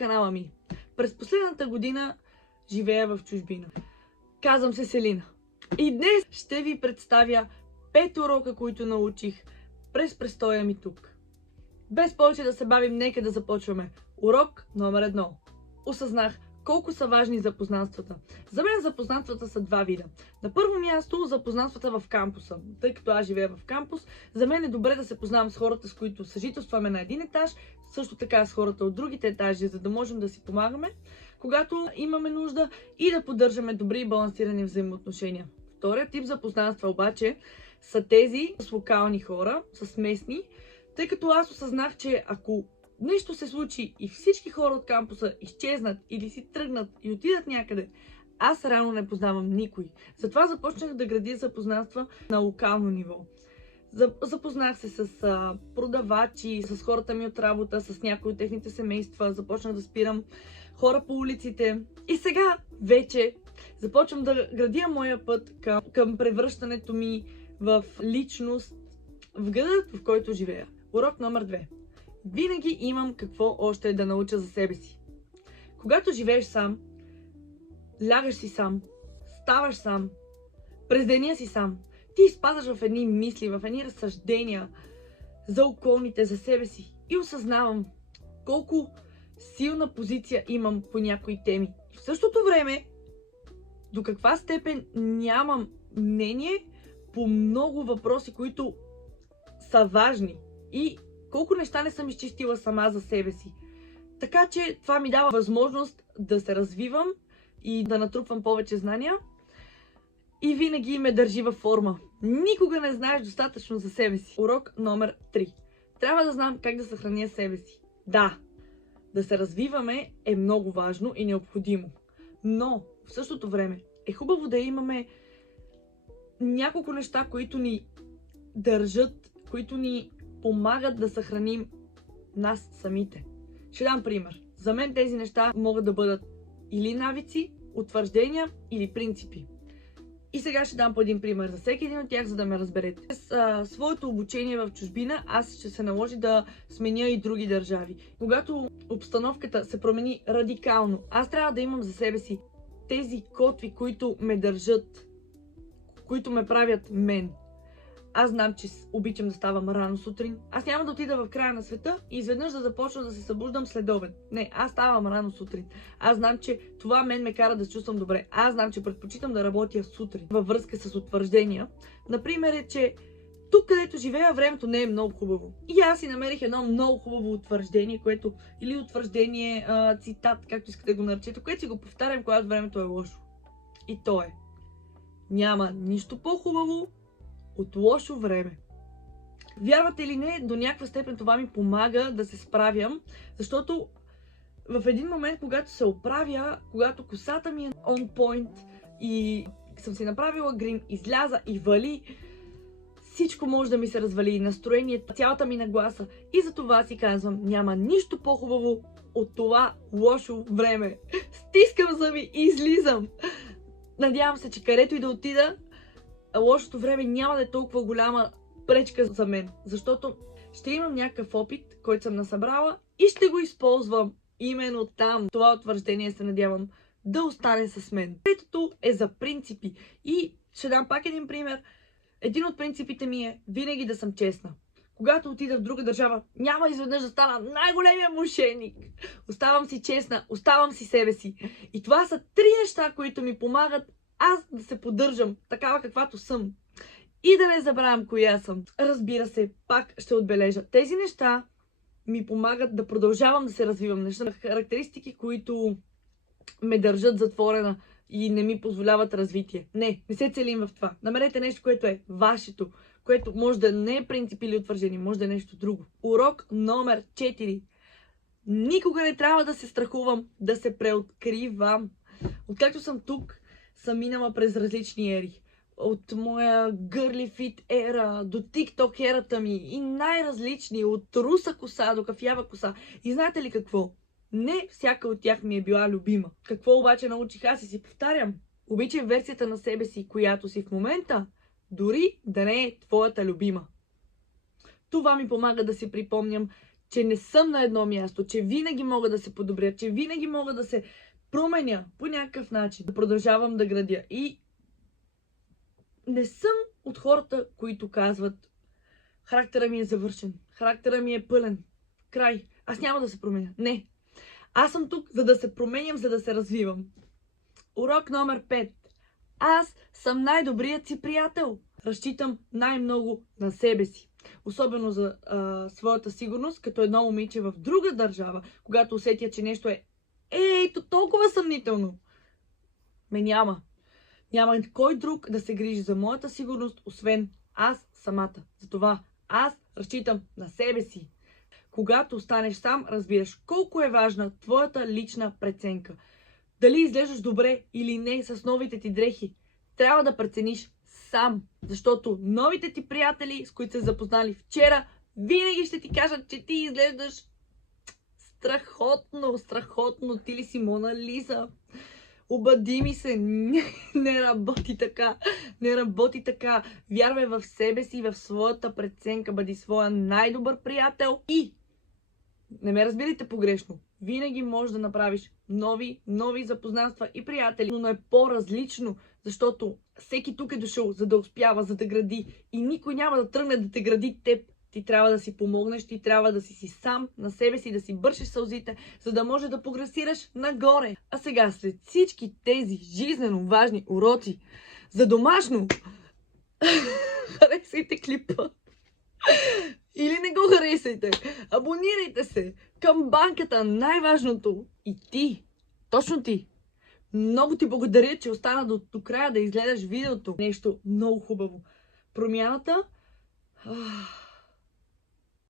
канала ми. През последната година живея в чужбина. Казвам се Селина. И днес ще ви представя 5 урока, които научих през престоя ми тук. Без повече да се бавим, нека да започваме. Урок номер 1. Осъзнах колко са важни запознанствата. За мен запознанствата са два вида. На първо място запознанствата в кампуса. Тъй като аз живея в кампус, за мен е добре да се познавам с хората, с които съжителстваме на един етаж, също така с хората от другите етажи, за да можем да си помагаме, когато имаме нужда и да поддържаме добри и балансирани взаимоотношения. Вторият тип запознанства обаче са тези с локални хора, с местни, тъй като аз осъзнах, че ако нещо се случи и всички хора от кампуса изчезнат или си тръгнат и отидат някъде, аз рано не познавам никой. Затова започнах да градя запознанства на локално ниво. Запознах се с продавачи, с хората ми от работа, с някои от техните семейства, започнах да спирам хора по улиците. И сега вече започвам да градя моя път към превръщането ми в личност в градът, в който живея. Урок номер 2. Винаги имам какво още да науча за себе си. Когато живееш сам, лягаш си сам, ставаш сам, през деня си сам, ти изпадаш в едни мисли, в едни разсъждения за околните, за себе си и осъзнавам колко силна позиция имам по някои теми. В същото време, до каква степен нямам мнение по много въпроси, които са важни и колко неща не съм изчистила сама за себе си. Така че това ми дава възможност да се развивам и да натрупвам повече знания и винаги ме държи във форма. Никога не знаеш достатъчно за себе си. Урок номер 3. Трябва да знам как да съхраня себе си. Да се развиваме е много важно и необходимо. Но в същото време е хубаво да имаме няколко неща, които ни държат, които ни помагат да съхраним нас самите. Ще дам пример. За мен тези неща могат да бъдат или навици, утвърждения или принципи. И сега ще дам по един пример за всеки един от тях, за да ме разберете. С своето обучение в чужбина аз ще се наложи да сменя и други държави. Когато обстановката се промени радикално, аз трябва да имам за себе си тези котви, които ме държат, които ме правят мен. Аз знам, че обичам да ставам рано сутрин. Аз няма да отида в края на света и изведнъж да започна да се събуждам след обед. Не, аз ставам рано сутрин. Аз знам, че това мен ме кара да се чувствам добре. Аз знам, че предпочитам да работя сутрин във връзка с утвърждения. Например е, че тук, където живея, времето не е много хубаво. И аз си намерих едно много хубаво утвърждение, което или утвърждение, цитат, както искате го наречете, което си го повтарям, когато времето е лошо. И то е: няма нищо по-хубаво от лошо време. Вярвате или не, до някаква степен това ми помага да се справям, защото в един момент, когато се оправя, когато косата ми е on point и съм си направила грим, изляза и вали, всичко може да ми се развали, настроението, цялата ми нагласа. И за това си казвам, няма нищо по-хубаво от това лошо време. Стискам зъби и излизам. Надявам се, че където и да отида, лошото време няма да е толкова голяма пречка за мен, защото ще имам някакъв опит, който съм насъбрала и ще го използвам именно там. Това утвърждение се надявам да остане с мен. Третото е за принципи и ще дам пак един пример. Един от принципите ми е винаги да съм честна. Когато отида в друга държава, няма изведнъж да стана най-големия мошеник. Оставам си честна, оставам си себе си. И това са 3 неща, които ми помагат аз да се поддържам такава каквато съм и да не забравям коя съм. Разбира се, пак ще отбележа. Тези неща ми помагат да продължавам да се развивам. Неща, характеристики, които ме държат затворена и не ми позволяват развитие. Не се целим в това. Намерете нещо, което е вашето, което може да не е принцип или утвърждение, може да е нещо друго. Урок номер 4. Никога не трябва да се страхувам да се преоткривам. Откакто съм тук, съм минала през различни ери. От моя girly fit ера до TikTok ерата ми и най-различни, от руса коса до кафява коса. И знаете ли какво? Не всяка от тях ми е била любима. Какво обаче научих аз и си повтарям? Обичай версията на себе си, която си в момента, дори да не е твоята любима. Това ми помага да си припомням че не съм на едно място, че винаги мога да се подобря, че винаги мога да се променя по някакъв начин, да продължавам да градя. И не съм от хората, които казват: характера ми е завършен, характера ми е пълен, край, аз няма да се променя. Не. Аз съм тук, за да се променям, за да се развивам. Урок номер 5. Аз съм най-добрият си приятел. Разчитам най-много на себе си. Особено за своята сигурност, като едно момиче в друга държава, когато усетя, че нещо е ето толкова съмнително. Няма. Няма кой друг да се грижи за моята сигурност, освен аз самата. Затова аз разчитам на себе си. Когато останеш сам, разбираш колко е важна твоята лична преценка. Дали изглеждаш добре или не с новите ти дрехи, трябва да прецениш сам. Защото новите ти приятели, с които се запознали вчера, винаги ще ти кажат, че ти изглеждаш страхотно, страхотно. Ти ли си Мона Лиза? Обади ми се, не работи така, не работи така. Вярвай в себе си, в своята преценка, бъди своя най-добър приятел и не ме разбирайте погрешно. Винаги можеш да направиш нови запознанства и приятели, но е по-различно, защото всеки тук е дошъл, за да успява, за да гради и никой няма да тръгне да те гради теб. Ти трябва да си помогнеш, ти трябва да си сам на себе си, да си бършиш сълзите, за да може да прогресираш нагоре. А сега, след всички тези жизнено важни уроци за домашно, харесайте клипа. Или не го харесайте. Абонирайте се. Камбанката, най-важното. И ти, точно ти. Много ти благодаря, че остана до края да изгледаш видеото. Нещо много хубаво. Промяната